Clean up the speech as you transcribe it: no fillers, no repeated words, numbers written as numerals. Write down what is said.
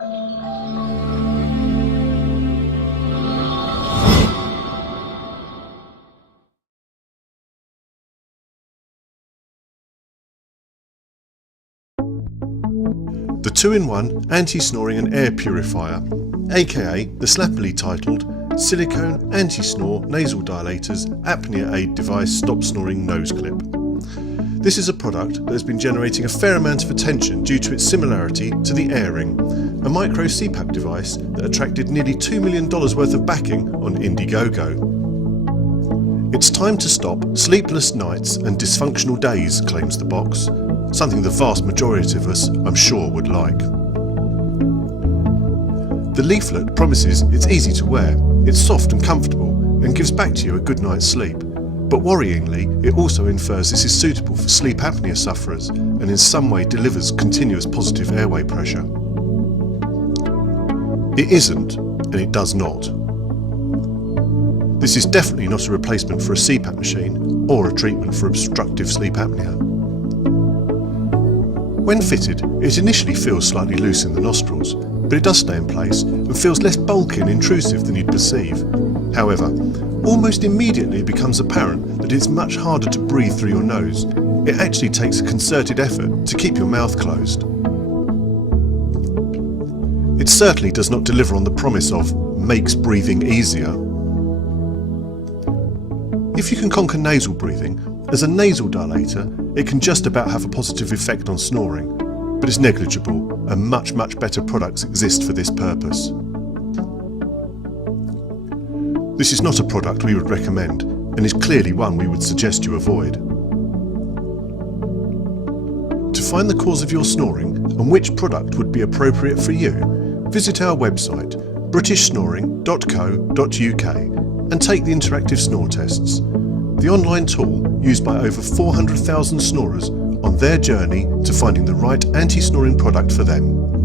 The 2-in-1 Anti-Snoring and Air Purifier, aka the slappily titled Silicone Anti-Snore Nasal Dilators Apnea Aid Device Stop Snoring Nose Clip. This is a product that has been generating a fair amount of attention due to its similarity to the AirRing, a micro CPAP device that attracted nearly $2 million worth of backing on Indiegogo. It's time to stop sleepless nights and dysfunctional days, claims the box, something the vast majority of us, I'm sure, would like. The leaflet promises it's easy to wear, it's soft and comfortable, and gives back to you a good night's sleep. But worryingly, it also infers this is suitable for sleep apnea sufferers and in some way delivers continuous positive airway pressure. It isn't, and it does not. This is definitely not a replacement for a CPAP machine or a treatment for obstructive sleep apnea. When fitted, it initially feels slightly loose in the nostrils, but it does stay in place and feels less bulky and intrusive than you'd perceive. However, almost immediately it becomes apparent that it's much harder to breathe through your nose. It actually takes a concerted effort to keep your mouth closed. It certainly does not deliver on the promise of makes breathing easier. If you can conquer nasal breathing, as a nasal dilator, it can just about have a positive effect on snoring, but it's negligible and much better products exist for this purpose. This is not a product we would recommend and is clearly one we would suggest you avoid. To find the cause of your snoring and which product would be appropriate for you, visit our website britishsnoring.co.uk and take the interactive snore tests, the online tool used by over 400,000 snorers on their journey to finding the right anti-snoring product for them.